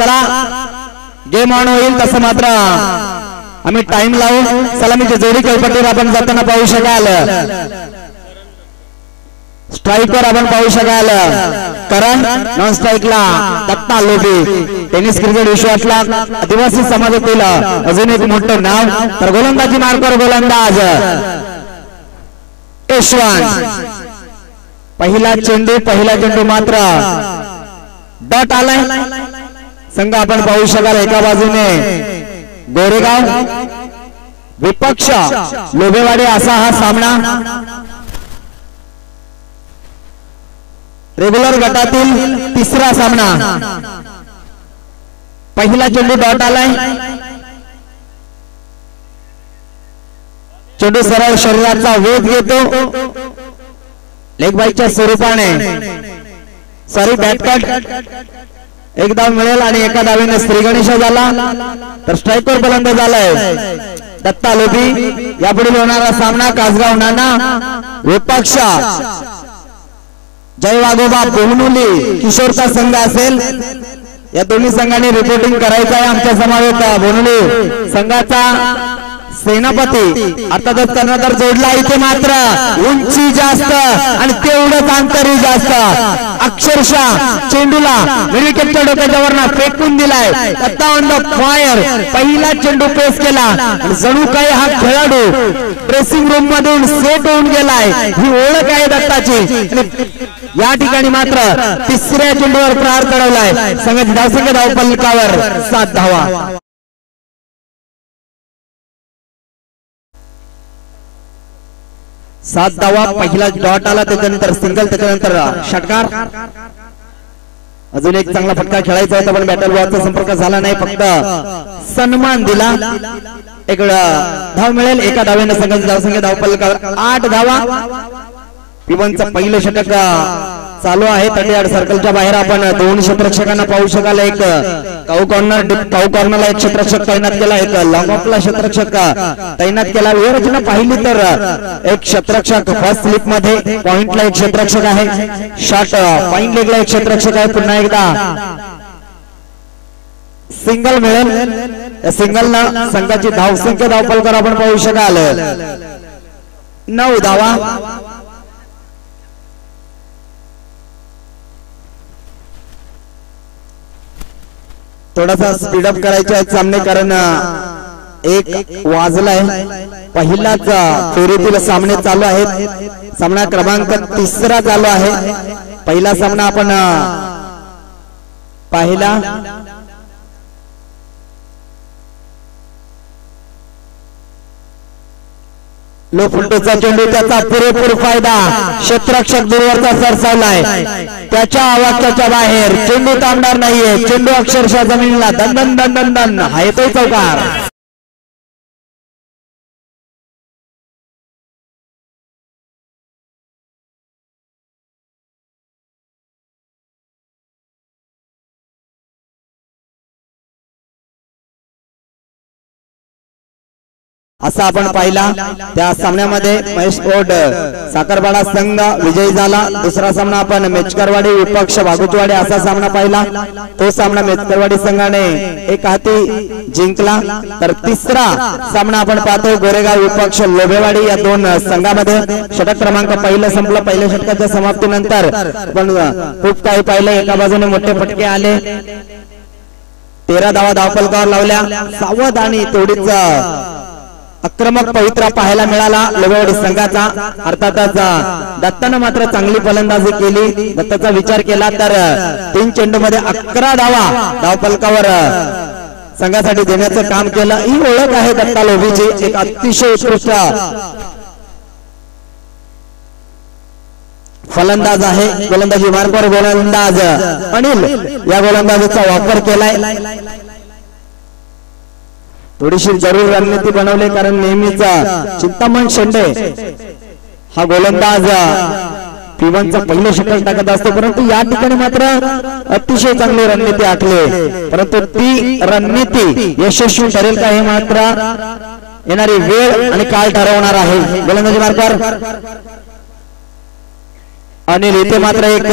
चला game on होईल तसं मात्र आम्ही टाइम लावून सलामीची जोडी खेळपट्टीवर आपण जाताना पाहू शकाल। स्ट्राइकवर आपण पाहू शकाल करण, नॉन स्ट्राइकला दत्ता लोभी। टेनिस क्रिकेट विश्वातला आदिवासी समाजातील अजून एक मोठं नाव। तर गोलंदाजी मार्कवर गोलंदाज यशवंत। पहिला चेंडू मात्र डॉट आलाय। संघ आपण पाहू शकाल एका बाजूने गोरेगाव विपक्ष लोभेवाडी असा हा सामना रेग्युलर गटातील तिसरा सामना। पहिला चेंडू डॉट आलाय। चेंडू सरळ शरीराचा वेध घेतो लेग बाईच्या स्वरूपाने सॉरी बॅट कट एक धाव मिळेल आणि एका धावेने श्रीगणेश झाला। तर स्ट्राइकवर गोलंदाज झालाय दत्ता लोभी। यापुढील होणारा सामना कासगाव नाना विपक्ष जय वाघोबा बोहनुली किशोरचा संघ असेल। या दोन्ही संघांनी रिपोर्टिंग करायचं आहे। आमच्या समवेत बोहनुली संघाचा सेनापती अर्थातच कर्णधार जोडला। इथे मात्र उंची जास्त आणि तेवढंच अंतरही जास्त। अक्षरशः चेंडूला विकेटच्या डोक्याच्या वरना फेकून दिलाय। Datta on the fire. पहिला चेंडू पेस केला आणि जणू काही हा खेळाडू ड्रेसिंग रूम मधून सेट होऊन गेलाय। ही ओळख आहे दत्ताची। या ठिकाणी मात्र तिसऱ्या चेंडूवर प्रहार चढवलाय। संघाची धावसंख्या धावफलकावर 7 धावा। सात धावा। पहिला डॉट आला त्याच्यानंतर सिंगल त्याच्यानंतर षटकार। अजून एक चांगला फटका खेळायचा होता पण बॅटल बॉलचा संपर्क झाला नाही। फक्त सन्मान दिला। एक धाव मिळेल एका धावेने संघाची धावसंख्या धावफलकावर 8 धावा। पिवनचं पहिलं षटक चालू आहे। 38 सर्कलच्या बाहेर आपण दोन क्षेत्ररक्षकांना पाहू शकाल। एक काऊ कॉर्नरला एक क्षेत्ररक्षक तैनात केला, एक लॉंग ऑफला क्षेत्ररक्षक तैनात केला। व्यवस्था पाहिली तर एक क्षेत्ररक्षक फर्स्ट स्लिप मध्ये पॉइंटला एक क्षेत्ररक्षक आहे, शॉट पॉइंट लेगला एक क्षेत्ररक्षक आहे। पुन्हा एकदा सिंगल मिळेल। या सिंगलना संघाची धावसंख्या धावफलकावर आपण पाहू शकाल 9 धावा। थोडासा स्पीडअप करायचे आहेत सामने कारण एक वाजलाय। पहिलाच फेरीतील सामने चालू आहेत। सामना क्रमांक 3 चालू आहे। पहिला सामना आपण पाहिला। लो फुलटोचा चेंडू त्याचा पुरेपूर फायदा। क्षेत्ररक्षक दूरवरचा सरसावलाय त्याच्या आवाक्याच्या बाहेर। चेंडू थांबणार नाहीये। चेंडू अक्षरशः जमिनीला दन दन दन दन दन हा येतोय चौकार। असा आपण पाहिला त्या सामन्यामध्ये महेश कोट साखरपाडा संघ विजयी झाला। दुसरा सामना आपण मेचकरवाडी विपक्ष वाघुचवाडी असा सामना पाहिला। तो सामना मेचकरवाडी संघाने एक हाती जिंकला। तर तिसरा सामना आपण पाहतोय गोरेगाव विपक्ष लोभेवाडी या दोन संघामध्ये। षटक क्रमांक पहिलं संपलं। पहिल्या षटकाच्या समाप्तीनंतर पण खूप काही पाहिलं। एका बाजूने मोठे फटके आले। 13 धावा धावफलकावर लावल्या। सावध आणि तेवढीच आक्रमक पवित्रा पाहायला मिळाला लोभेवाडी संघाचा। अर्थातच दत्तानं मात्र चांगली फलंदाजी केली। दत्ताचा विचार केला तर 3 चेंडूमध्ये 11 धावा धावफलकावर संघासाठी देण्याचं काम केलं। ही ओळख आहे दत्ता लोभीची। एक अतिशय उत्कृष्ट फलंदाज आहे। गोलंदाजी मार्गावर गोलंदाज अनिल या गोलंदाजीचा वापर केलाय। थोडीशी जरूर रणनीती बनवली कारण नेहमीचा चिंतामण शेंडे हा गोलंदाज पिवनचा पहिलं षटक टाकत असतो। परंतु या ठिकाणी मात्र अतिशय चांगली रणनीती आखली। परंतु ती रणनीती यशस्वी ठरेल का हे मात्र येणारी वेळ आणि काळ ठरवणार आहे। गोलंदाजी मार्गावर अनिल इथे मात्र एक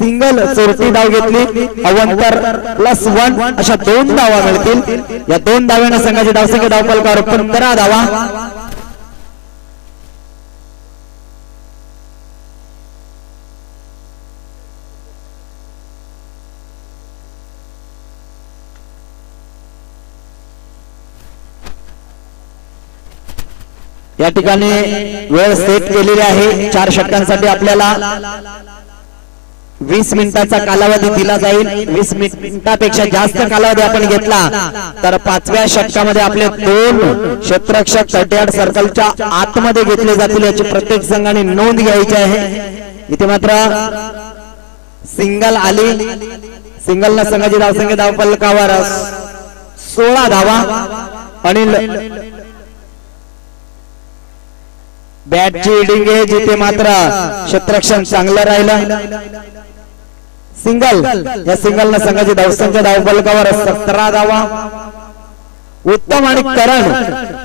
सिंगल चोरटी धाव घेतली अवंतर +1 अशा 2 धावा मिळतील। या 2 धाव्याने संघाची धावसंख्या धावफलकावर 15 धावा। या ठिकाणी वेळ सेट केलेली आहे। 4 षटकांसाठी आपल्याला 20 मिनिटाचा कालावधी दिला जाईल। 20 मिनिटापेक्षा जास्त कालावधी आपण घेतला तर 5व्या षटकामध्ये आपले 2 क्षेत्ररक्षक 38 सर्कलच्या आतमध्ये घेतले जातील याची प्रत्येक संघाने नोंद घ्यायची आहे। इथे मात्र सिंगल आली, सिंगलला संघाची धावसंख्या धावफलकावर 16 धावा। अनिल बॅटची हिडिंग आहे जिथे मात्र क्षेत्ररक्षण चांगलं राहिलं। सिंगल, या सिंगलनं संघाची धावसंख्या धावफलकावर 17 धावा। उत्तम आणि करण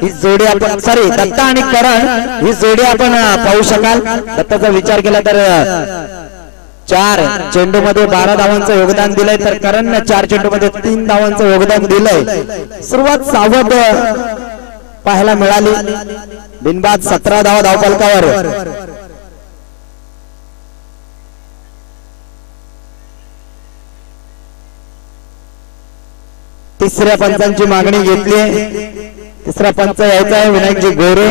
ही जोडी आपण दत्ता आणि करण ही जोडी आपण पाहू शकाल। दत्ताचा विचार केला तर 4 चेंडू मध्ये 12 धावांचं योगदान दिलंय तर करणने 4 चेंडू मध्ये 3 धावांचं योगदान दिलंय। सुरुवात सावध पाहायला मिळाली। बिनबाद 17 धावा धावफलकावर। तिसऱ्या पंचांची मागणी घेतली आहे। तिसरा पंच यायचा आहे विनायकजी गोरे।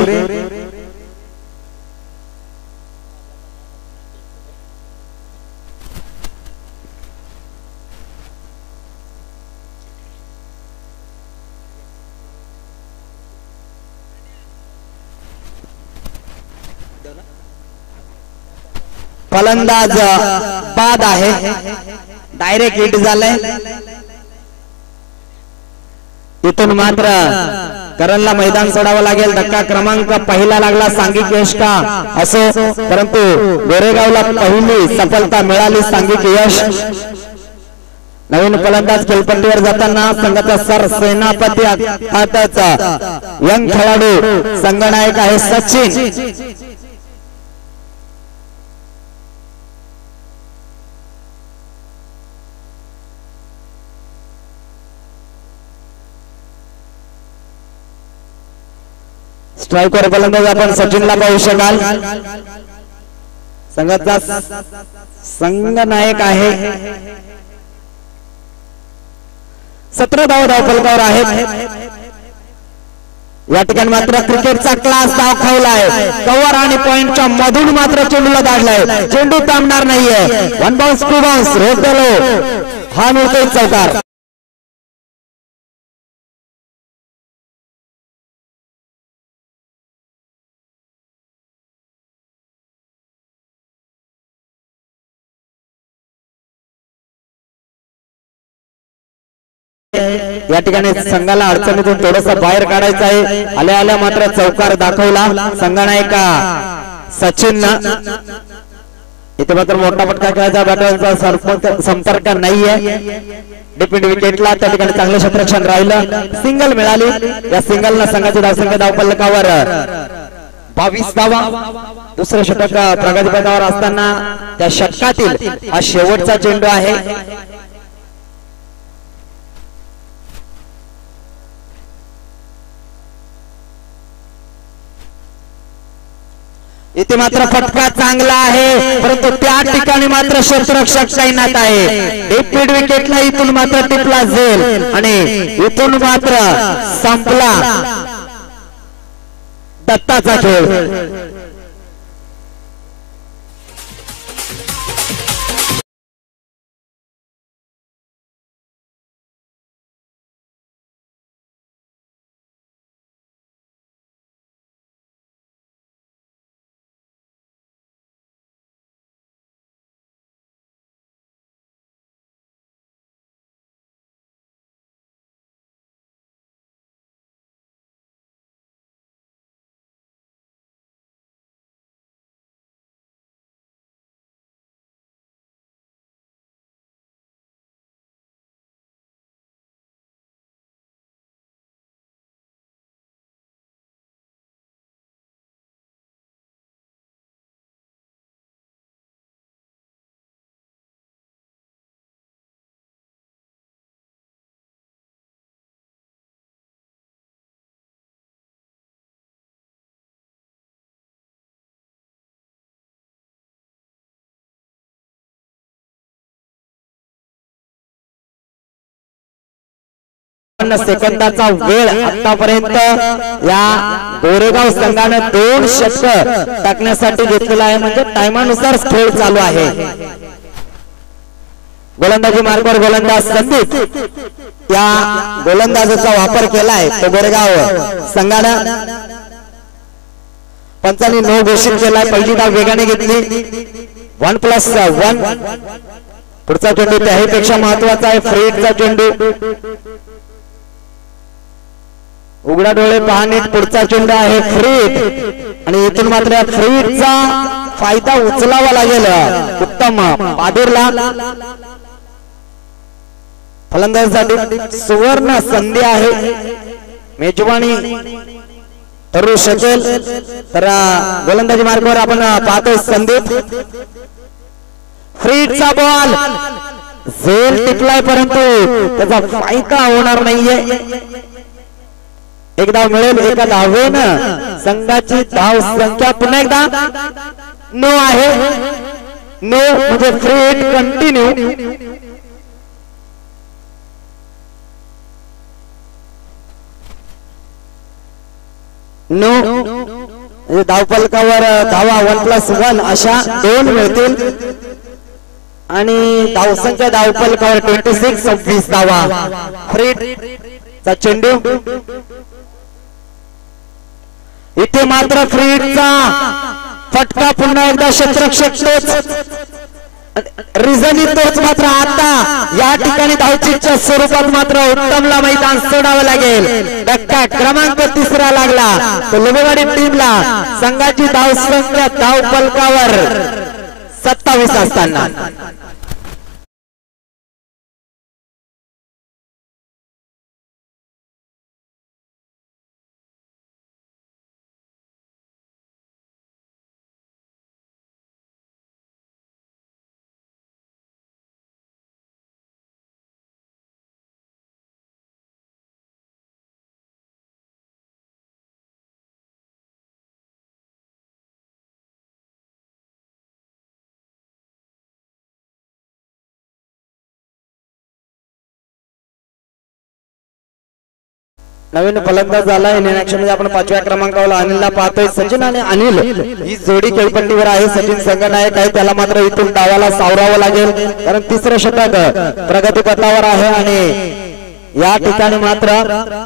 फलंदाज बाद आहे, डायरेक्ट हिट झालंय। इथून मात्र करणला मैदान सोडावं लागेल। धक्का क्रमांक पहिला लागला सांघिक यश का असो, परंतु गोरेगावला पहिली सफलता मिळाली सांघिक यश। नवीन फलंदाज खेळपट्टीवर जाताना संघाचा सरसेनापती हाताचा यंग खेळाडू संघनायक आहे सचिन। स्ट्राइकर फलंदाज आपण सचिनला पाहू शकाल। संघाचा संघनायक आहे। 17 धावा धावफलकावर आहेत। या ठिकाणी मात्र क्रिकेटचा क्लास दाखवलाय। कव्हर आणि पॉइंटच्या मधून मात्र चेंडूला दाढलाय। चेंडू थांबणार नाहीये। 1 बाउन्स 2 बाउन्स रोख हा मिळतोय चौकार। या ठिकाणी संघाला अडचणीतून थोडंसं बाहेर काढायचं आहे। आल्या आल्या मात्र चौकार दाखवला संघनायका सचिन। इथे मात्र मोठा फटका खेळायचा, बॅटरचा संपर्क नाहीये। डिपेंड विकेटला त्या ठिकाणी चांगलं क्षेत्ररक्षण राहिलं, सिंगल मिळाली। या सिंगलला संघाची धावसंख्या धावफलकावर 22 धावा। दुसरं षटक प्रगतीपथावर असताना त्या षटकातील हा शेवटचा चेंडू आहे। इथे मात्र फटका चांगला आहे, परंतु त्या ठिकाणी मात्र क्षेत्ररक्षक तैनात आहे। डीप मिड विकेटला इथून मात्र टिपला जाईल आणि इथून मात्र संपला दत्ताचा खेळ। 56 सेकंदाचा वेळ आतापर्यंत या गोरेगाव संघानं 2 षटक टाकण्यासाठी घेतलेला आहे, म्हणजे टायमानुसार खेळ चालू आहे। गोलंदाजी मार्गावर गोलंदाज संदीप या गोलंदाजाचा वापर केलाय तो गोरेगाव संघानं पंचांनी नो घोषित केलाय। पहिली धाव वेगाने घेतली 1+1। पुढचा चेंडू त्याहीपेक्षा महत्वाचा आहे, फ्री हिटचा चेंडू। उघडा डोळे पहा नीट, पुढचा चेंडू आहे फ्री हिट आणि इथून मात्र फ्री हिटचा फायदा उचलावा लागेल उत्तम पादुरला। फलंदाजासाठी सुवर्ण संधी आहे, मेजवानी ठरू शकेल। तर गोलंदाजी मार्गावर आपण पाहतोय संदीप, फ्री हिटचा बॉल झेल टिपलाय परंतु त्याचा फायदा होणार नाहीये। एक धाव मिळेल, एका धावेनं संघाची धाव संख्या पुन्हा एकदा 9 आहे। 9 म्हणजे फ्री हिट कंटिन्यू। धावफलकावर धावा 1+1 अशा 2 मिळतील आणि धावसंख्या धावफलकावर 26 धावा। फ्री हिटचा चेंडू इथे मात्र फ्री हिटचा फटका, पुन्हा एकदा क्षेत्ररक्षक तोच, रिझन तोच, मात्र आता या ठिकाणी धावचीच्या स्वरूपात मात्र उत्तमला मैदान सोडावं लागेल। धक्का क्रमांक 3 लागला तो लुबेवाडी टीमला। संघाची धावसंख्या धावफलकावर 27 असताना नवीन फलंदाज झाला इंडियन ऍक्शन मध्ये आपण 5व्या क्रमांकावर अनिलला पाहतोय। सचिन आणि अनिल ही जोडी खेळपट्टीवर आहे। सचिन संघनायक आहे, त्याला मात्र इथून डावाला सावरावं लागेल कारण 3रं षटक प्रगतीपथावर आहे आणि या ठिकाणी मात्र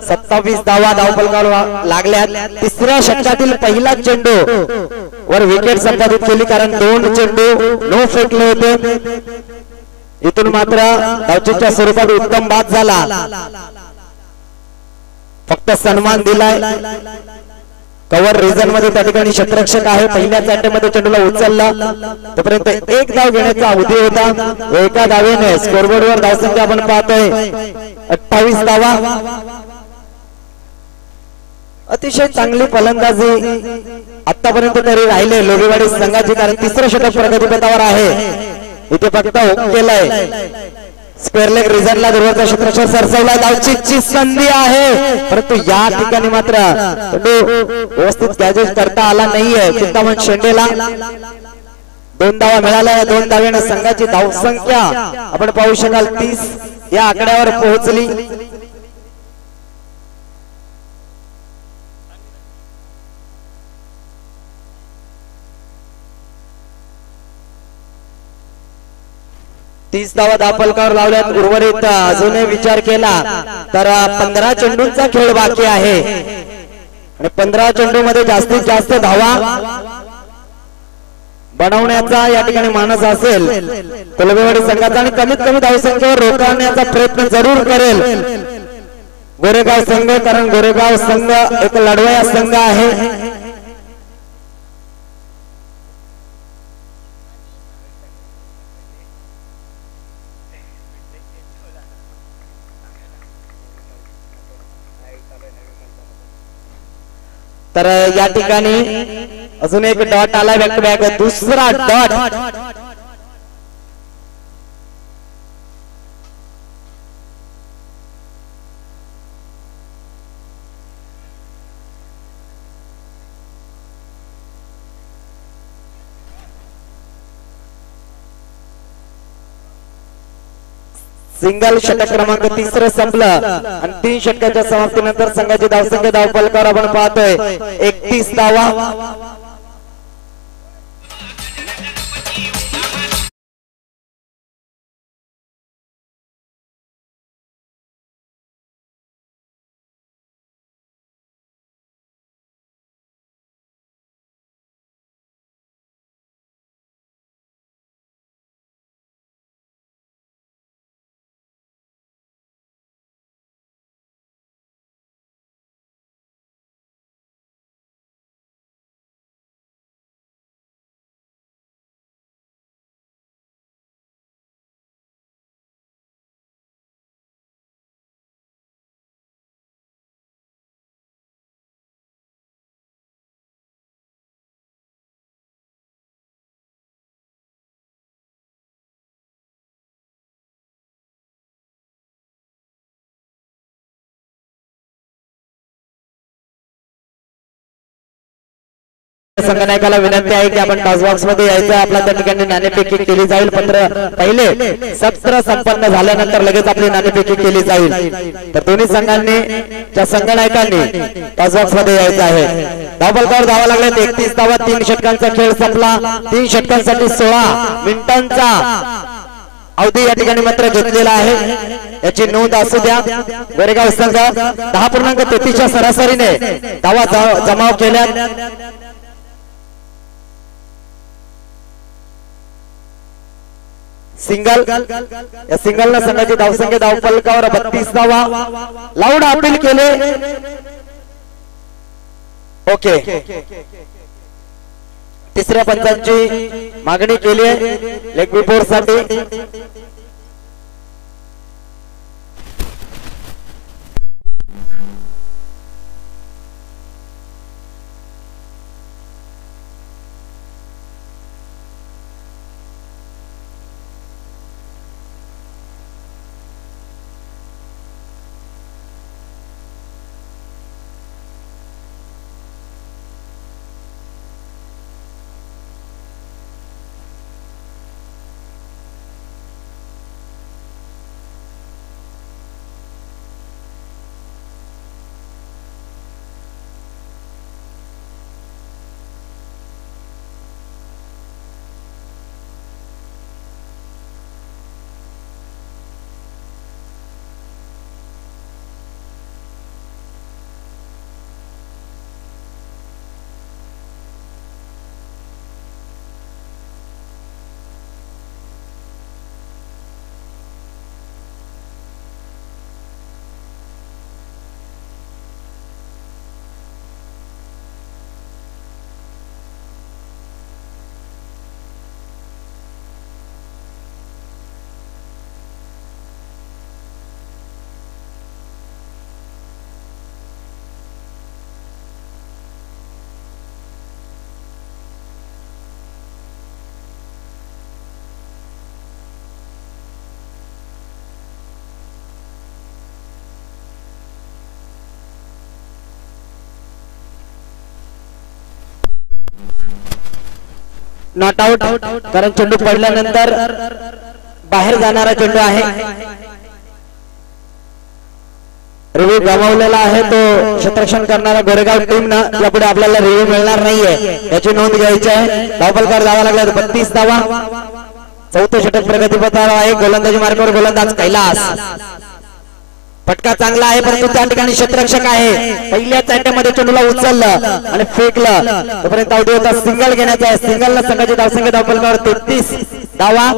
27 धावा धावफलकावर लागल्यात। 3ऱ्या षटकातील पहिला चेंडू वर विकेट संपादित केली कारण 2 चेंडू नो फेकले होते। इथून मात्र धावचीच्या स्वरूपात उत्तम बाद झाला, फक्त सन्मान दिलाय। कव्हर रिजन मध्ये त्या ठिकाणी क्षेत्ररक्षक आहे। पहिल्या चाट्यामध्ये चेंडूला उचलला तोपर्यंत एक धाव घेण्याचा अवधी होता। एका धावेने स्कोरबोर्डवर धावसंख्या आपण पाहतोय 28 धावा। अतिशय चांगली फलंदाजी आतापर्यंत तरी राहिले लोबेवाडी संघाची, कारण 3रं षटक प्रगतीपथावर आहे। इथे फक्त केलाय स्क्वेअर लेग रिझनला दुर्वाचा क्षेत्ररक्षक सरसवला, धावचीची संधी आहे परंतु या ठिकाणी मात्र व्यवस्थित कॅच करता आला नाहीये। चिंतामण शेंडेला 2 धावा मिळाल्या। 2 धावेने संघाची धावसंख्या आपण पाहू शकाल 30 या आकड्यावर पोहोचली। तीस धावा धावफलकावर लावल्यात। उर्वरित अजूनही विचार केला तर 15 चेंडूंचा खेळ बाकी आहे आणि 15 चेंडू मध्ये जास्तीत जास्त धावा बनवण्याचा या ठिकाणी मानस असेल कोलबेवाडी संघाचा आणि कमीत कमी धावसंख्येवर रोखण्याचा प्रयत्न जरूर करेल गोरेगाव संघ, कारण गोरेगाव संघ एक लढवया संघ आहे। तर या ठिकाणी अजून एक डॉट आला बॅक टू बॅक, दुसरा डॉट। सिंगल षटक क्रमांक 3 संपलं आणि 3 षटकाच्या समाप्तीनंतर संघाची धावसंख्या धावफलकावर आपण पाहतोय 31 धावा। संघनायकाला विनंती आहे की आपण टॉस बॉक्स मध्ये यायचं, आपल्या त्या ठिकाणी नाणेफेकी केली जाईल। पहिले सत्र संपन्न झाल्यानंतर लगेच आपली नाणेफेकी केली जाईल। तर दोन्ही संघांनी त्या संघनायकांनी टॉस बॉक्स मध्ये यायचं आहे। धावफलकावर धावा लागल्या 31 धावा। 3 षटकांचा खेळ संपला। 3 षटकांसाठी 16 मिनिटांचा अवधी या ठिकाणी मात्र घेतलेला आहे, याची नोंद असू द्या। गोरेगाव संघ 10.33 च्या सरासरीने धावा जमाव केल्यात। सिंगल या सिंगलला संघाची धावसंख्या धावफलकावर 32 धावा। लाऊड अपील केले, ओके। तिसऱ्या पंचांची मागणी केली आहे लेग बिफोर साठी। नॉट आउट, कारण चेंडू पडल्यानंतर बाहेर जाणारा चेंडू आहे। रिव्ह्यू गमावलेला आहे, तो क्षेत्ररक्षण करणारा गोरेगाव टीम यापुढे आपल्याला रिव्ह्यू मिळणार नाहीये, याची नोंद घ्यायची आहे। धावफलकावर धावा लागल्या 32 धावा। चौथे षटक प्रगतीपथावर आहे। गोलंदाजी मार्गावर गोलंदाज कैलास। फटका चांगला आहे, परंतु त्या ठिकाणी क्षेत्ररक्षक आहे। पहिल्याच अटॅकमध्ये चेंडूला उचललं आणि फेकलं, तोपर्यंत अवधी होता सिंगल घेण्याचा आहे। सिंगलला संघाची धावसंख्या धावफलकावर 33 धावा।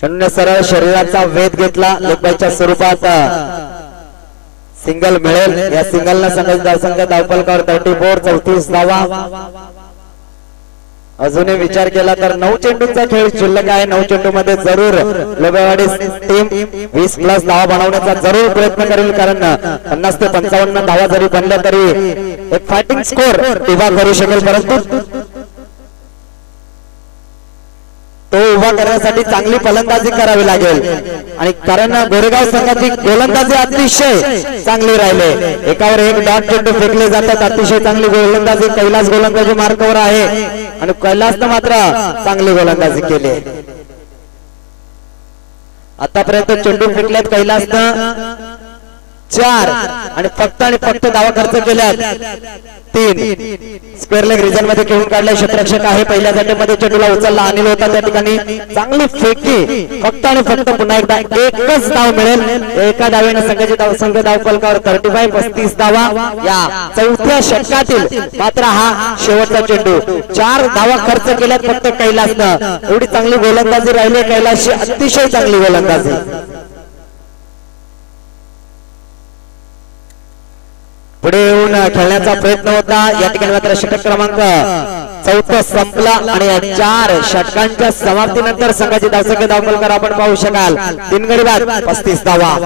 चेंडूने सरळ शरीराचा वेध घेतला, लेगबाईच्या स्वरूपात सिंगल मिळेल। या सिंगलला संघाची धावसंख्या धावफलकावर 34 धावा। अजूनही विचार केला तर 9 चेंडूंचा खेळ शिल्लक आहे। 9 चेंडू मध्ये जरूर लोबेवाडी टीम 20+ धावा बनवण्याचा जरूर प्रयत्न करेल, कारण 50 ते 55 धावा जरी बनल्या तरी एक फायटिंग स्कोर उभा करू शकेल। परंतु तो उभा करण्यासाठी चांगली फलंदाजी करावी लागेल आणि कारण गोरेगाव संघाची गोलंदाजी अतिशय चांगली राहिले एकावर एक डॉट चेंडू फेकले जातात अतिशय चांगली गोलंदाजी कैलास गोलंदाजी मार्कावर आहे आणि कैलासने मात्र चांगली गोलंदाजी केली आतापर्यंत चेंडू फेकल्यात कैलासने 4 आणि फक्त धावा खर्च केल्यात 3 स्क्वेअर लेग रिजन मध्ये खेळून काढले क्षेत्ररक्षक आहे पहिल्या गटामध्ये चेंडूला उचलला अनिल होता त्या ठिकाणी चांगली फेकी फक्त पुन्हा एकदा एकच धाव मिळेल एका धावेने संघ धाव फलकावर 35 धावा या चौथ्या षटकातील मात्र हा शेवटचा चेंडू 4 धावा खर्च केल्यात फक्त कैलासनं एवढी चांगली गोलंदाजी राहिली कैलासची अतिशय चांगली गोलंदाजी पुढे येऊन खेळण्याचा प्रयत्न होता या ठिकाणी मात्र षटक क्रमांक 4 संपला आणि 4 षटकांच्या समाप्तीनंतर संघाची धावसंख्या दाखल आपण पाहू शकाल 3 गडी बाद 35 धावा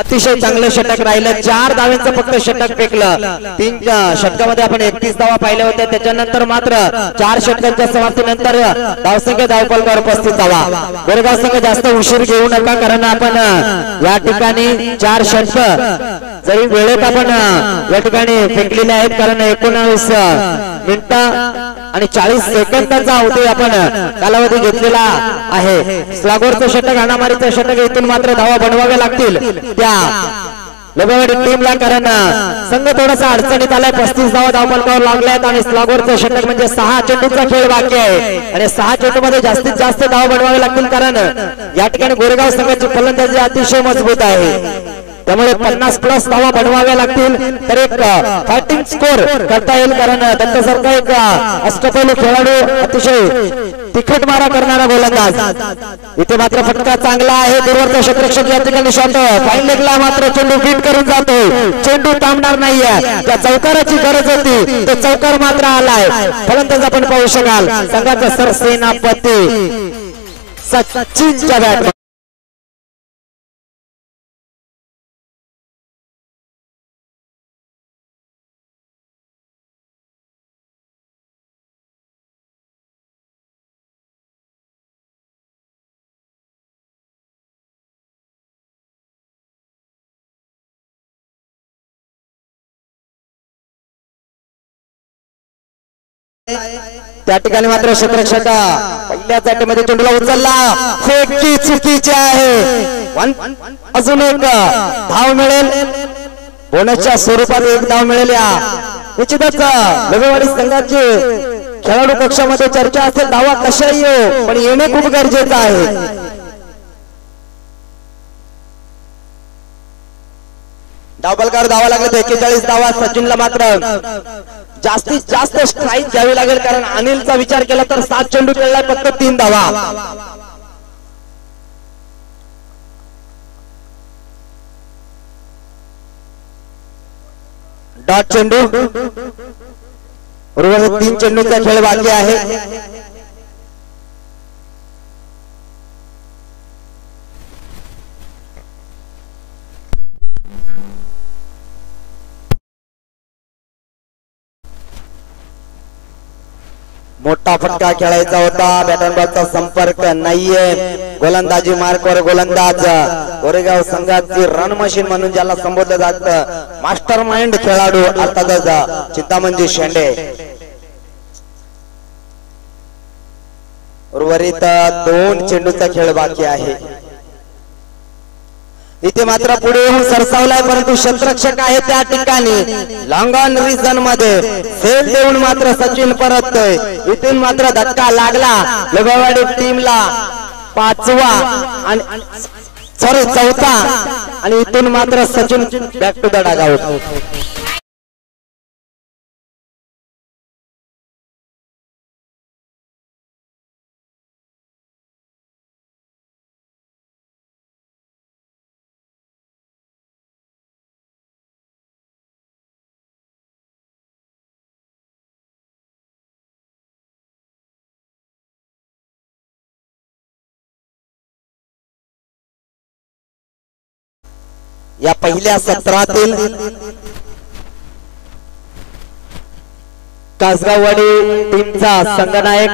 अतिशय चांगलं षटक राहिलं 4 धावांचं फक्त षटक फेकलं 3 षटकामध्ये आपण 31 धावा पाहिल्या होत्या त्याच्यानंतर मात्र 4 षटकांच्या समाप्तीनंतर धावसंख्या धावफलकावर 35 धावा गोरेगाव संघ जास्त उशीर घेऊ नका कारण आपण या ठिकाणी 4 षटक जरी वेळेत आपण या ठिकाणी फेकलेले आहेत कारण 19 मिनिटं आणि 40 सेकंदाचा अवधी आपण कालावधी घेतलेला आहे स्लागोरचं षटक हाणामारीचं षटक इथून मात्र धावा बनवाव्या लागतील त्या लोबेवाडी टीमला कारण संघ थोडासा अडचणीत आलाय 35 धावा धावफलकावर लागल्यात आणि स्लागोरचं षटक म्हणजे 6 चेंडूचा खेळ बाकी आहे आणि 6 चेंडूमध्ये जास्तीत जास्त धावा बनवावे लागतील कारण या ठिकाणी गोरेगाव संघाची फलंदाजी अतिशय मजबूत आहे त्यामुळे 50+ धावा बनवाव्या लागतील तर एक फायटिंग स्कोर करता येईल कारण दत्तसारखा एक अष्टपैलू खेळाडू अतिशय तिखट मारा करणारा गोलंदाज इथे मात्र फटका चांगला आहे दूरवरचा क्षेत्ररक्षक या ठिकाणी शॉट फाईन लेगला मात्र चेंडू बीट करून जातो चेंडू थांबणार नाहीये त्या चौकाराची गरज होती तो चौकार मात्र आलाय फलंदाज आपण पाहू शकाल संघाचा सरसेनापती सचिनच्या बॅट त्या ठिकाणी मात्र क्षेत्ररक्षक पहिल्या चाटीमध्ये चेंडूला उचलला फेकी चुकीची आहे अजून एक धाव मिळेल बोनसच्या स्वरूपात एक धाव मिळेल या निश्चितच लोबेवाडी संघाची खेळाडू कक्षामध्ये चर्चा असेल धावा कशाही येऊ पण येणे खूप गरजेचं आहे धावफलकावर धावा लागले 41 धावा सचिनला मात्र जास्तीत जास्त स्ट्राईक घ्यावी लागेल कारण अनिलचा विचार केला तर 7 चेंडू खेळलाय फक्त 3 धावा डॉट चेंडू बरोबर 3 चेंडूचा खेळ बाकी आहे मोठा फटका खेळायचा होता बॅटन बॉलचा संपर्क नाहीये गोलंदाजी मार्कवर गोलंदाज गोरेगाव संघाची रन मशीन म्हणून ज्याला संबोधलं जातं मास्टर माइंड खेळाडू अर्थातच चिंतामणजी शेंडे उर्वरित 2 चेंडूचा खेळ बाकी आहे इथे मात्र पुढे येऊन सरसावलाय परंतु क्षेत्ररक्षक आहे त्या ठिकाणी लॉंग ऑन रिजन मध्ये फेल देऊन मात्र सचिन परततोय इथून मात्र धक्का लागला लोबेवाडी टीमला 5वा आणि सॉरी 4था आणि इथून मात्र Sachin back to the dugout या पहिल्या सत्रातील कासगाववाडी टीमचा संघनायक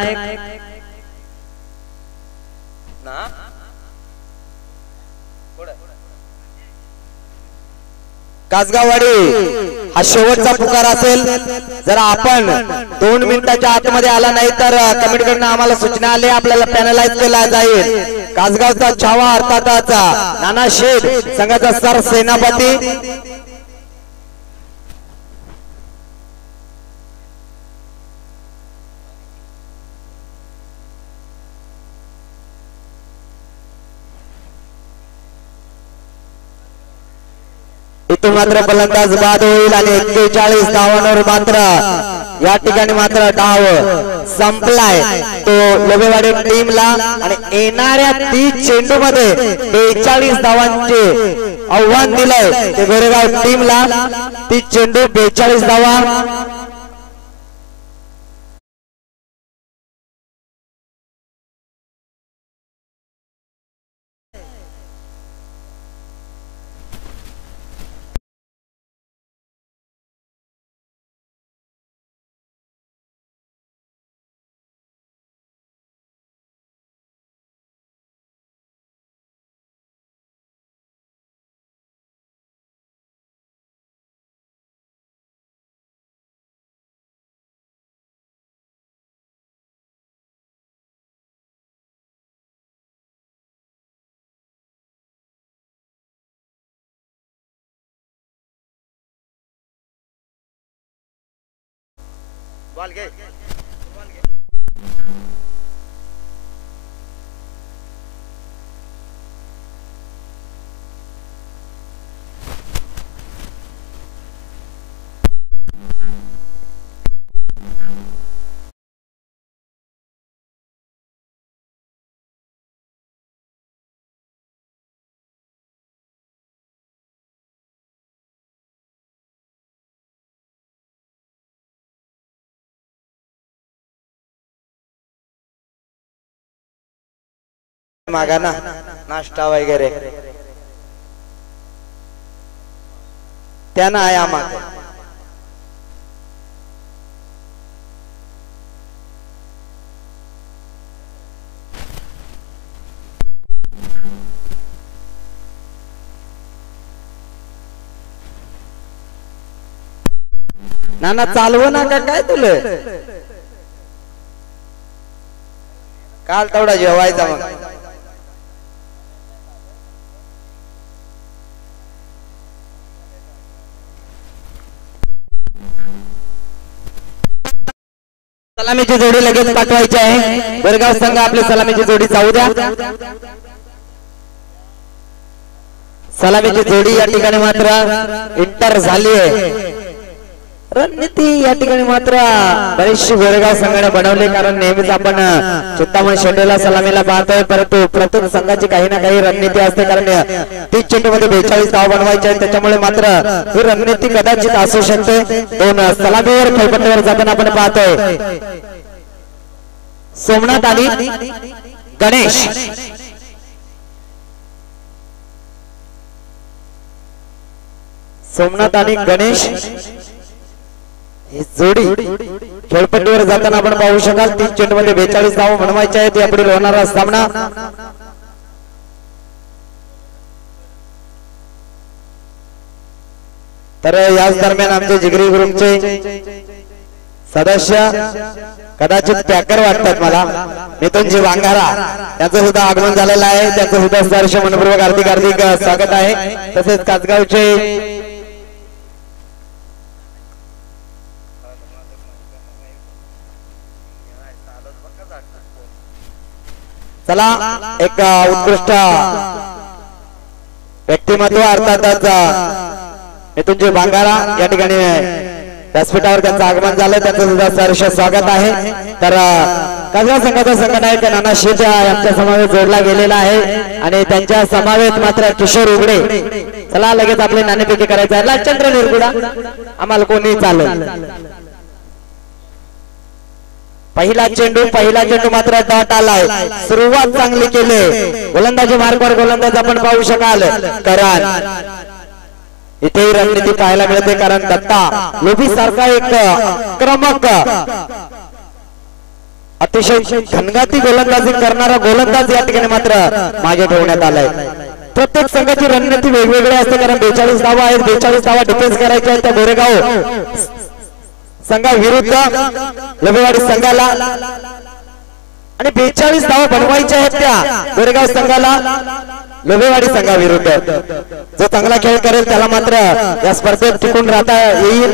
कासगाववाडी हा शेवटचा पुकार असेल। जर आपण 2 मिनिटाच्या आतमध्ये आला नाही तर कमिटी कडून आम्हाला सूचना आली, आपल्याला पॅनलाइज केला जाईल। कासगावचा छावा अर्थातच नाना शेठ संघाचा सर सेनापती इथून मात्र फलंदाज बाद होईल आणि 41 धावांवर मात्र या ठिकाणी मात्र डाव संपलाय तो लोबेवाडी टीमला आणि येणाऱ्या 30 चेंडू मध्ये 42 धावांचे आव्हान दिलंय ते गोरेगाव टीमला। 30 चेंडू 42 धावा। मागा ना नाश्ता वगैरे त्यांना आया मागे नाना चालव ना का काय तुले काल तेवढा जेवायचा मग सलामीची जोडी लगेच पाठवायची आहे। गोरेगाव संघ आपली सलामीची जोडी जाऊ द्या। सलामीची जोडी या ठिकाणी मात्र इंटर झाली आहे। रणनीती या ठिकाणी मात्र बरीचशी गोरेगाव संघाने बनवली, कारण नेहमीच आपण चित्तामण शेंडेला सलामीला पाहतोय, परंतु प्रत्येक संघाची काही ना काही रणनीती असते, कारण 30 चेंडूमध्ये 42 धाव बनवायचे आहेत, त्याच्यामुळे मात्र ही रणनीती कदाचित असू शकते। 2 सलामीवर खेळपट्टीवर जाताना आपण पाहतोय सोमनाथ आणि गणेश। सोमनाथ आणि गणेश ही जोडी खेळपट्टीवर जाताना आपण पाहू शकाल। 30 चेंडूमध्ये 42 धावा बनवायच्या आहेत यापुढील होणारा सामना। तर याच दरम्यान आमचे जिगरी ग्रुपचे सदस्य कदाचित पॅकर वाटतात मला, नितनजी वांगारा यांचं सुद्धा आगमन झालेलं आहे, त्यांचं सुद्धा सहर्ष मनपूर्वक हार्दिक स्वागत आहे। तसेच कासगावचे चला एक उत्कृष्ट व्यक्तिमत्व अर्थातच नितुंजी बांगारा या ठिकाणी व्यासपीठावर त्यांचं आगमन झालं, त्यांचं सुद्धा सहर्ष स्वागत आहे। तर कासगाव संघाचा संघनायक नाना शेठ यांच्या समावेश जोडला गेलेला आहे आणि त्यांच्या समावेश मात्र किशोर उघडे। चला लगेच आपले नाणेफेकी करायचं आहे। लालचंद्र निरगुडा आम्हाला कोणी चालेल। पहिला चेंडू मात्र डॉट आलाय, सुरुवात चांगली केली, गोलंदाजी मार्गावर गोलंदाज आपण पाहू शकाल। करान इथे रणनीती पाहायला मिळते, कारण दत्ता लोभी सारखा एक आक्रमक अतिशय घनघाती गोलंदाजी करणारा गोलंदाज या ठिकाणी मात्र मागे ठेवण्यात आलाय। प्रत्येक संघाची रणनीती वेगवेगळी असते, कारण 42 धावा आहेत, 42 धावा डिफेन्स करायच्या आहेत त्या गोरेगाव संघाविरुद्ध लबेवाडी संघाला, आणि 42 धावा बनवायच्या आहेत त्या गोरेगाव संघाला लबेवाडी संघाविरुद्ध। जो चांगला खेळ करेल त्याला मात्र या स्पर्धेत टिकून राहता येईल।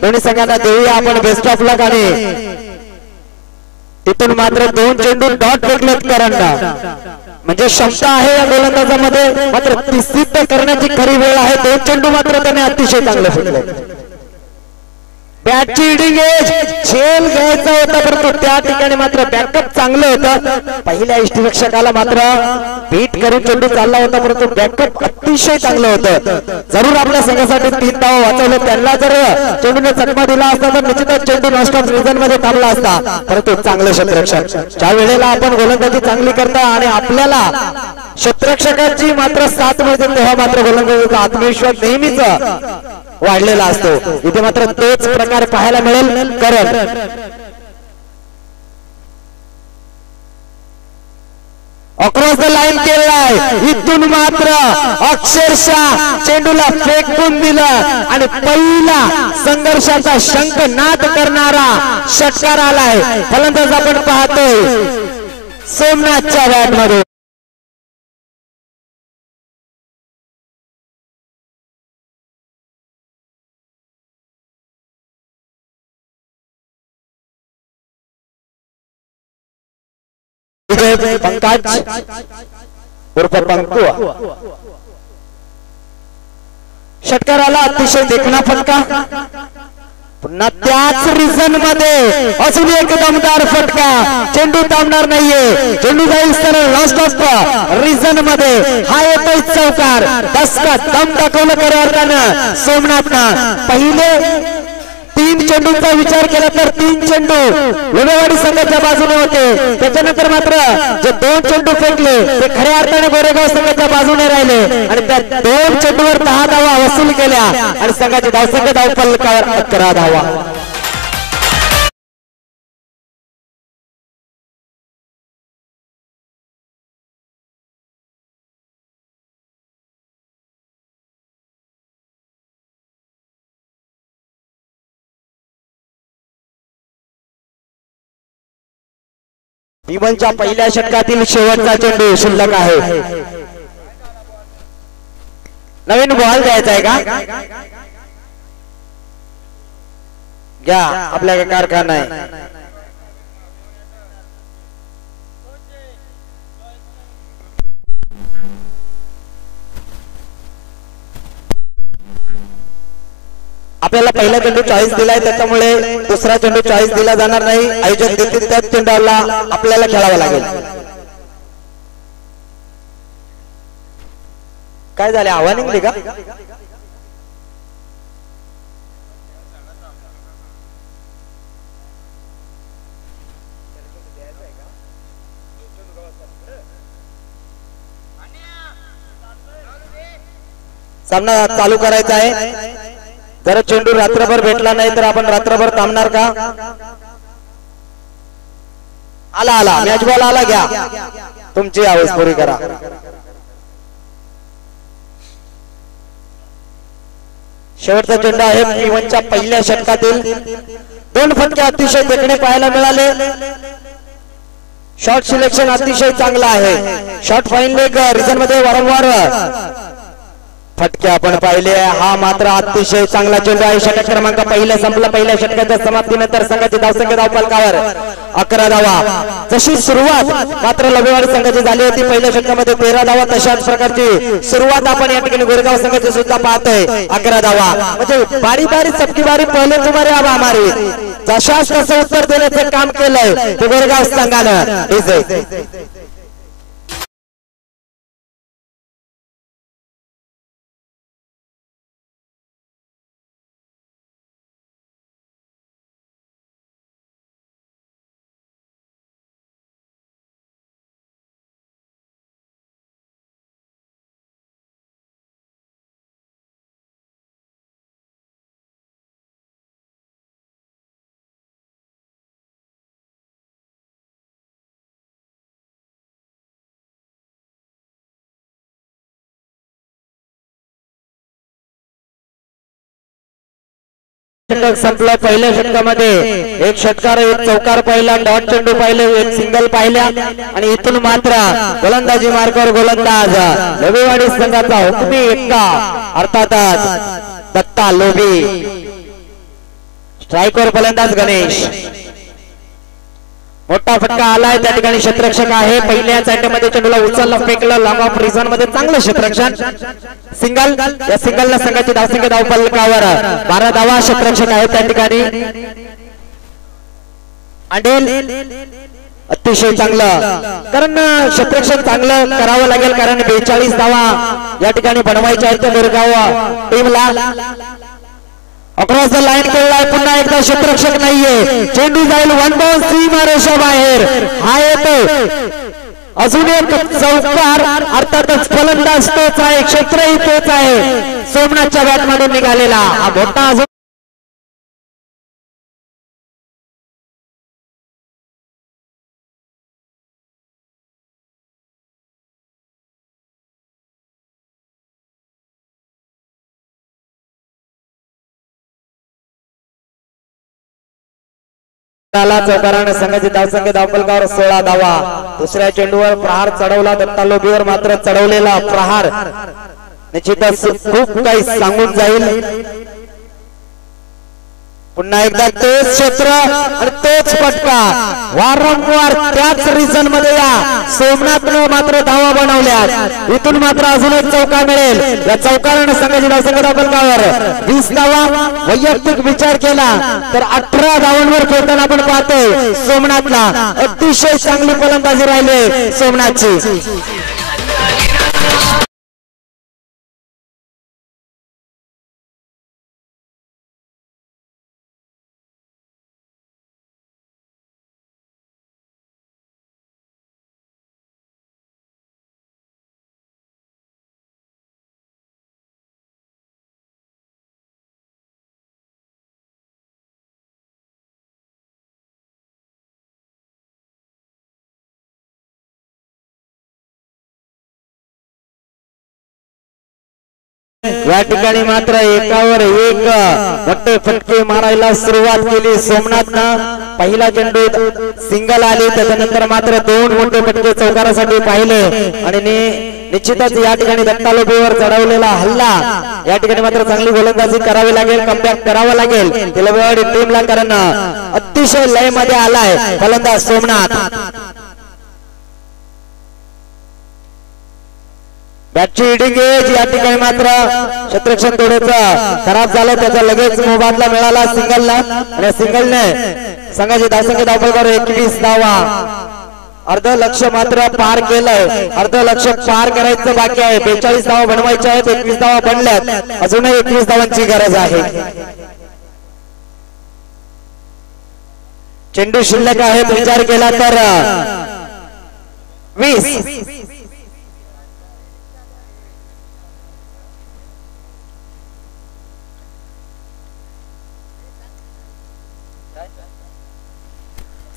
दोन्ही संघांना देऊया आपण बेस्ट ऑफ लक, आणि तिथून मात्र 2 चेंडू डॉट फेकलेत करंडा, म्हणजे क्षमता आहे या गोलंदाजामध्ये, मात्र ती सिद्ध करण्याची खरी वेळ आहे। 2 चेंडू मात्र त्याने अतिशय चांगले फेकले। बॅटची हिडिंग एज झेल घ्यायचा होता, परंतु त्या ठिकाणी मात्र बॅकअप चांगलं होतं। पहिल्या इष्टरक्षकाला मात्र बीट करून चेंडू चालला होता, परंतु बॅकअप अतिशय चांगलं होतं। जरूर आपल्या संघासाठी 3 धावा वाचवले, त्यांना जर चेंडूने चकमा दिला असता तर निश्चितच चेंडू नॉट ऑफ रिझन मध्ये थांबला असता, परंतु चांगलं क्षेत्ररक्षण। ज्या वेळेला आपण गोलंदाजी चांगली करता आणि आपल्याला क्षेत्ररक्षकाची मात्र साथ मिळते, तेव्हा मात्र गोलंदाजीचा आत्मविश्वास नेहमीच वाढलेला असतो। इथे मात्र तोच प्रकार पाहायला मिळेल, कारण अक्रॉस द लाईन केलाय, इथून मात्र अक्षरशः चेंडूला फेकून दिलं आणि पहिला संघर्षाचा शंख नाद करणारा षटकार आलाय। फलंदाज आपण पाहतोय सोमनाथच्या बॅटमध्ये। पंकज उर्फ पंकु, षटकाराला अतिशय देखणा फटका, पुन्हा त्याच रिझन मध्ये अजून एक दमदार फटका। चेंडू थांबणार नाहीये, चेंडू जाईल सरळ लास्ट ऑफ रिझन मध्ये। हा येतोय चौकार, दसका दम दाखवलं करार्थानं सोमनाथनं। पहिले 3 चेंडूंचा विचार केला तर 3 चेंडू लबेवाडी संघाच्या बाजूने होते, त्याच्यानंतर मात्र जे 2 चेंडू फेकले ते खऱ्या अर्थाने गोरेगाव संघाच्या बाजूने राहिले, आणि त्या 2 चेंडूवर 10 धावा वसूल केल्या आणि संघाची धावसंख्या धावफलकावर 11 धावा। भीमनच्या पहिल्या षटकातील शेवटचा चेंडू शिल्लक आहे। नवीन बॉल द्यायचा आहे का? घ्या, आपल्या कारखाना आहे। आपल्याला पहिला चेंडू चॉईस दिलाय, त्याच्यामुळे दुसरा चेंडू चॉईस दिला जाणार नाही। आयोजक देतील त्याच चेंडूला आपल्याला खेळावं लागेल। काय झाले, आव्हान निघले का? सामना चालू करायचा आहे। जर चेंडू रात्रभर भेटला नाही तर आपण रात्रभर थांबणार का? आला आला, मॅच बॉल आला, घ्या तुमची आवाज पुरी करा। शेवटचा चेंडू आहे भीमनच्या पहिल्या षटकातील। 2 फटके अतिशय देखणे पाहायला मिळाले। शॉट सिलेक्शन अतिशय चांगला आहे। शॉट फाईन लेग रिझन मध्ये वारंवार फटके आपण पाहिले। हा मात्र अतिशय चांगला चेंडू आहे। षटक क्रमांक पहिला संपला। पहिल्या षटकाच्या समाप्तीनंतर संघाची धावसंख्या धावफलकावर 11 धावा। जशी सुरुवात मात्र लबेवाडी संघाची झाली होती पहिल्या षटकामध्ये 13 धावा, तशाच प्रकारची सुरुवात आपण या ठिकाणी गोरेगाव संघाची सुद्धा पाहतोय 11 धावा। म्हणजे बारी बारी सबकी बारी पहिले तुम्हारे अब हमारी, जशाच तसं उत्तर देण्याचं काम केलंय ते गोरेगाव संघानं। षटक संपलं। पहिल्या षटकामध्ये एक षटकार एक चौकार पाहिला, डॉट चेंडू पाहिले, एक सिंगल पाहिल्या आणि इथून मात्र गोलंदाजी मार्गावर गोलंदाज लोबीवाडी संघाचा हुकमी एक्का अर्थातच दत्ता लोबी। स्ट्राइकवर फलंदाज गणेश। मोठा फटका आलाय, त्या ठिकाणी क्षेत्ररक्षक आहे। पहिल्याच आयटममध्ये चेंडूला उचलला, फेकला, लांब ऑफ रिझन मध्ये चांगलं क्षेत्ररक्षण। सिंगल, या सिंगलला संघाची धावसंख्या धावफलकावर 12 धावा। क्षेत्ररक्षक आहे त्या ठिकाणी अंडेल, अतिशय चांगलं, कारण क्षेत्ररक्षक चांगलं करावं लागेल, कारण 42 धावा या ठिकाणी बनवायच्या आहेत गोरेगाव टीमला। अक्रॉस द लाईन खेळलाय, पुन्हा एकदा क्षेत्ररक्षक नाहीये, चेंडू जाईल वन बाउंड सीमारेषा बाहेर। हा येतो अजून एक चौकार, अर्थातच फलंदाज तोच आहे, क्षेत्रही तोच आहे, सोमनाथच्या बॅटमधून निघालेला हा मोठा अजून चौकाराने संघाची धावसंख्या धावफलकावर 16 धावा। दुसऱ्या चेंडूवर प्रहार चढवला, दत्ता लोबीवर मात्र चढवलेला प्रहार निश्चितच खूप काही सांगून जाईल। पुन्हा एकदा तेच क्षेत्र आणि तोच फटका, वारंवार त्याच रिझन मध्ये या सोमनाथनं मात्र धावा बनवल्यात। इथून मात्र अजून एक चौका मिळेल, या चौकाराने संघाची धावसंख्या धावफलकावर 20 धावा। वैयक्तिक विचार केला तर 18 धावांवर खेळताना आपण पाहतोय सोमनाथला अतिशय चांगली फलंदाजी राहिली सोमनाथची। या ठिकाणी मात्र एकावर एक मोठे फटके मारायला सुरुवात केली सोमनाथनं। पहिला चेंडू सिंगल आली, त्याच्यानंतर मात्र 2 मोठे फटके चौकारासाठी पाहिले आणि निश्चितच या ठिकाणी दत्ता लोबीवर चढवलेला हल्ला, या ठिकाणी मात्र चांगली गोलंदाजी करावी लागेल, कमबॅक करावा लागेल लोबीवाडी टीमला, कारण अतिशय लय मध्ये आलाय फलंदाज सोमनाथ। बॅटची हिटिंग एज या ठिकाणी मात्र क्षेत्ररक्षण थोडंसं खराब झालं, त्याचा लगेच मोबादला मिळाला सिंगलला आणि सिंगलने संघाची धावसंख्या धावफलकावर 21 धावा। अर्ध लक्ष मात्र पार केलंय, अर्ध लक्ष पार करायचं बाकी आहे। 42 धावा बनवायच्या आहेत, 21 धावा बनल्यात, अजूनही 21 धावांची गरज आहे। चेंडू शिल्लक आहे, विचार केला तर 20।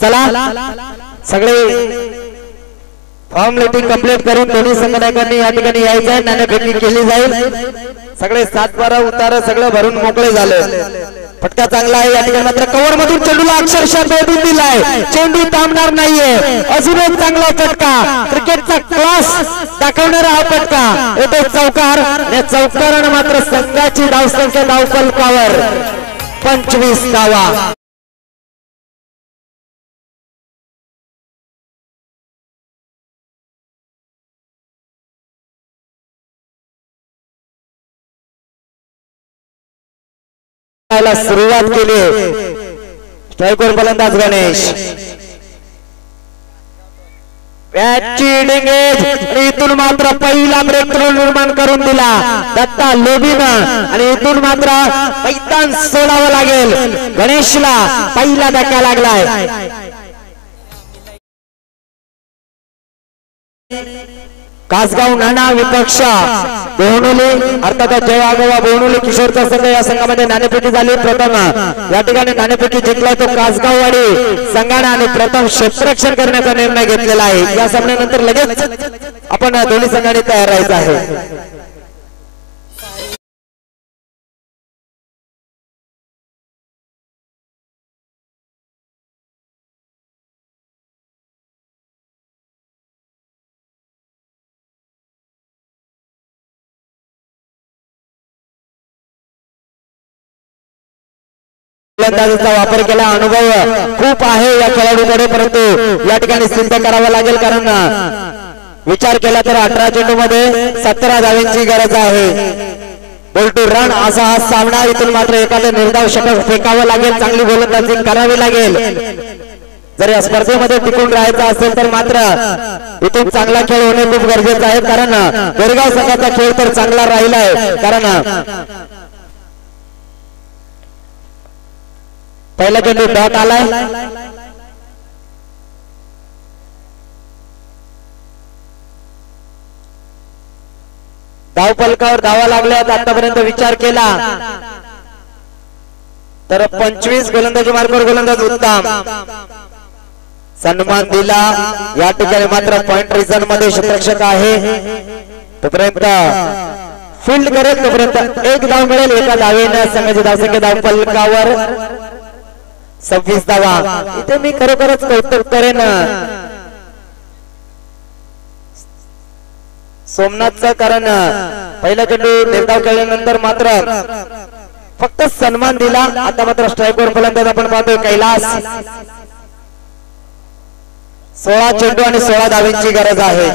चला सगळे फॉर्मॅलिटी कंप्लीट करून दोन्ही संघटकांनी या ठिकाणी यायचं आहे, नाणेफेकी केली जाईल। सगळे 7-12 उतार सगळं भरून मोकळे झाले। फटका चांगला आहे, या ठिकाणी मात्र कव्हर मधून चेंडूला अक्षरशः भेटून दिलाय, चेंडू थांबणार नाहीये। अजून एक चांगला फटका, क्रिकेटचा क्लास दाखवणारा हा फटका, येतो चौकार आणि चौकाराने मात्र संघाची धावसंख्या धावफलकावर 25 धावा। सुरुवात केली, स्ट्राइकवर फलंदाज गणेश। इथून मात्र पहिला ब्रेक थ्रो निर्माण करून दिला दत्ता लोबीनं आणि इथून मात्र मैदान सोडावं लागेल गणेशला, पहिला धक्का लागलाय। कासगाव नाना विपक्ष बोहनोली, अर्थात जय आगोवा बोहनोली किशोरचा संघ या संघामध्ये नाणेफेकी झाली। प्रथम या ठिकाणी नाणेफेकी जिंकला तो कासगाववाडी संघाने आणि प्रथम क्षेत्ररक्षण करण्याचा निर्णय घेतलेला आहे। या सामन्यानंतर लगेच आपण दोन्ही संघांनी तयार राहायचं आहे। गोलंदाजीचा वापर केला, अनुभव खूप आहे या खेळाडूकडे, परंतु या ठिकाणी सिद्ध करावं लागेल, कारण विचार केला तर 18 चेंडू मध्ये 17 धावांची गरज आहे। बॉल टू रन असा हा सामना, इथून मात्र एखादं निर्धाव षटक फेकावं लागेल, चांगली गोलंदाजी करावी लागेल। जर या स्पर्धेमध्ये टिकून राहायचं असेल तर मात्र इथून चांगला खेळ होणे खूप गरजेचं आहे, कारण गोरेगाव संघाचा खेळ तर चांगला राहिलाय, कारण पहिला चेंडू डॉट आलाय, धाव फलकावर धावा लागल्यात। आतापर्यंत विचार केला तर 25 गोलंदाजी मार्गावर गोलंदाज उत्तम सन्मान दिला। या ठिकाणी मात्र पॉइंट रिझन मध्ये क्षेत्ररक्षक आहे, तोपर्यंत फील्ड करेल तोपर्यंत एक धाव मिळेल। एका धावेने संघाची धावसंख्या धाव फलकावर 26 धावा। इथे मी खरोखरच कौतुक करेन सोमनाथचं, कारण पहिला चेंडू निर्धाव केल्यानंतर मात्र फक्त सन्मान दिला। आता मात्र स्ट्राईकवर फलंदाज आपण पाहतोय कैलास। 16 चेंडू आणि 16 धावांची गरज आहे।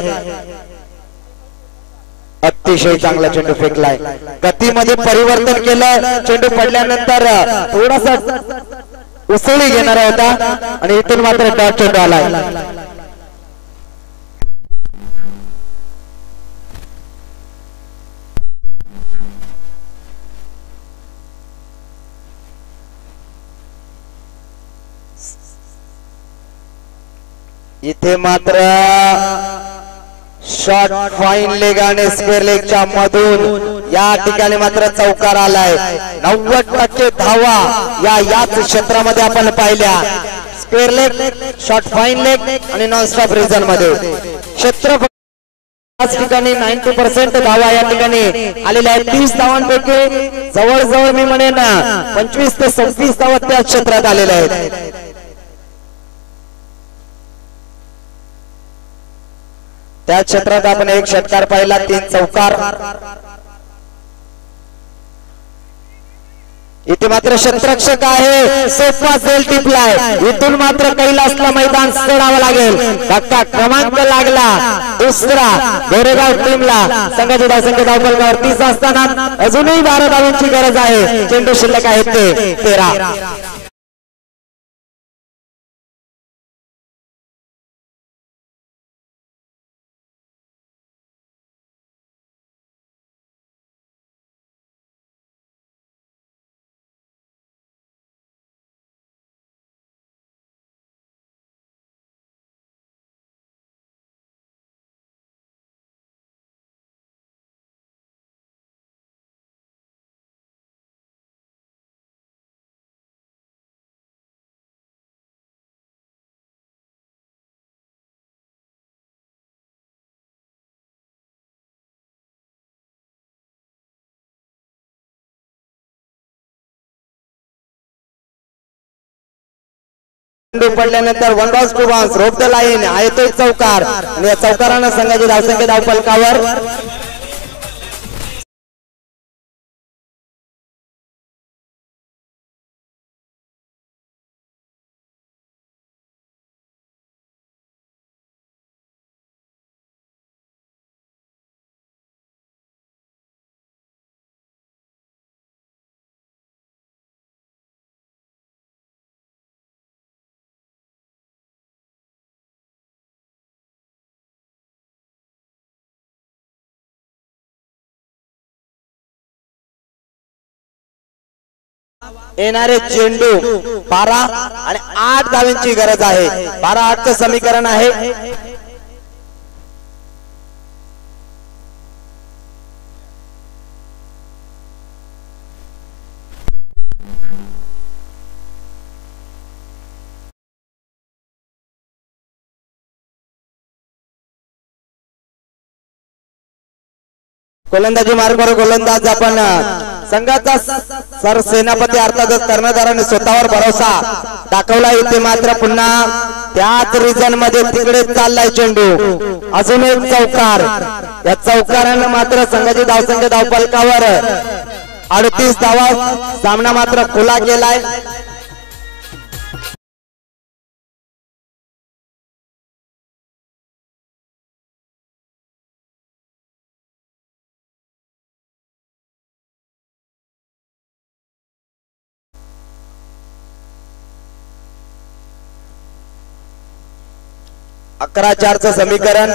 अतिशय चांगला चेंडू फेकलाय, गतीमध्ये परिवर्तन केलं, चेंडू पडल्यानंतर थोडासा उसळी घेणारा होता आणि इथून मात्र डॉट चेंडू आलाय। इथे मात्र शॉट फाईन लेग आणि स्क्वेअर लेगच्या मधून या ठिकाणी मात्र चौकार आलाय। 90% धावा याच क्षेत्रामध्ये आपण पाहिल्या, square leg, shot fine leg आणि नॉन स्टॉप रिझन मध्ये क्षेत्र याच ठिकाणी 90% धावा या ठिकाणी आलेल्या आहेत। 30 धावांपैकी जवळजवळ मी म्हणेन 25 ते 26 धावा त्या क्षेत्रात आलेल्या आहेत। त्या क्षेत्रात आपण एक षटकार पाहिला, 3 चौकार। इथे मात्र क्षेत्ररक्षक आहे, सोपा सेल टिपलाय, इथून मात्र कैलासला मैदान सोडावं लागेल। धक्का क्रमांक लागला दुसरा गोरेगाव टीमला। संघाची धावसंख्या धावफलकावर 30 असताना अजूनही 12 धावांची गरज आहे। चेंडू शिल्लक आहेत ते 13। पडल्यानंतर 1 ball 2 bounce, rope the line आहे तो चौकार आणि या चौकारानं संघाची धावसंख्या धाव फलकावर येणारे चेंडू 12 आणि 8 धावांची गरज आहे। 12-8चं समीकरण आहे। गोलंदाजी मार्गावर गोलंदाज आपण संघाचा सरसेनापती अर्थातच कर्णधाराने स्वतःवर भरोसा दाखवला। इथे मात्र पुन्हा त्याच रिजन मध्ये तिकडे चाललाय चेंडू, अजून एक चौकार। या चौकारानं मात्र संघाची धावसंख्या धावफलकावर 38 धावा। सामना मात्र खुला गेलाय। 11-4 चं समीकरण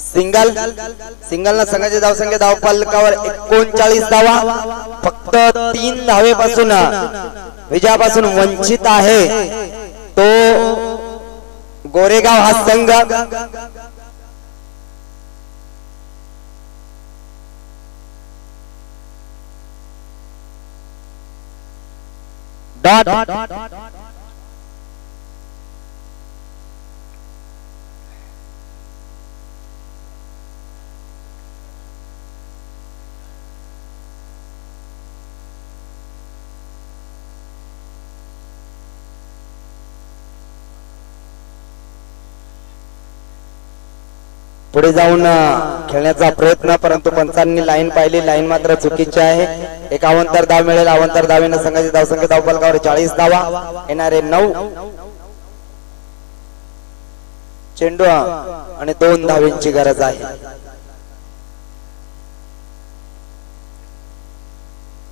सिंगल ना संघाची धावसंख्या धावफलकावर 39 धावा फक्त 3 धावेपासून विजयापासून वंचित आहे तो गोरेगाव हा संघ डॉट पुढे जाऊन खेळण्याचा प्रयत्न परंतु पंचांनी लाईन पाहिली लाईन मात्र चुकीची आहे एक अवंतर धाव मिळेल अवंतर धावेने संघाची धावसंख्या धावफलकावर 40 धावा येणारे 9 चेंडू आणि 2 धावांची गरज आहे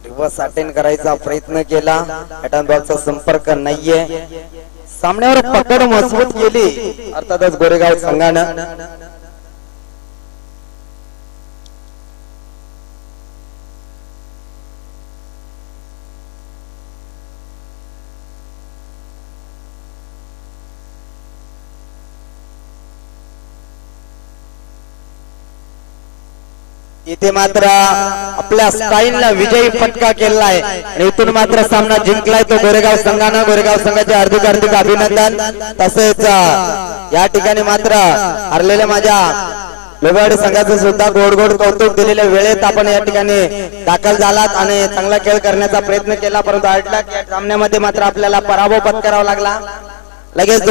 रिव्हर्स अटेंड करायचा प्रयत्न केला पॅटर्न बॉलचा संपर्क नाहीये सामन्यावर पकड मजबूत केली अर्थातच गोरेगाव संघानं इथे मात्र आपल्या स्टाईलला विजयी फटका केला आहे आणि इथून मात्र सामना जिंकलाय तो गोरेगाव संघानं गोरेगाव संघाचे हार्दिक अभिनंदन तसेच या ठिकाणी मात्र हरलेल्या माझ्या लोबाडे संघाचं सुद्धा गोड गोड कौतुक दिलेल्या वेळेत आपण या ठिकाणी दाखल झालात आणि चांगला खेळ करण्याचा प्रयत्न केला परंतु 8 लाख या सामन्यामध्ये मात्र आपल्याला पराभव पत्करावा लागला लगेच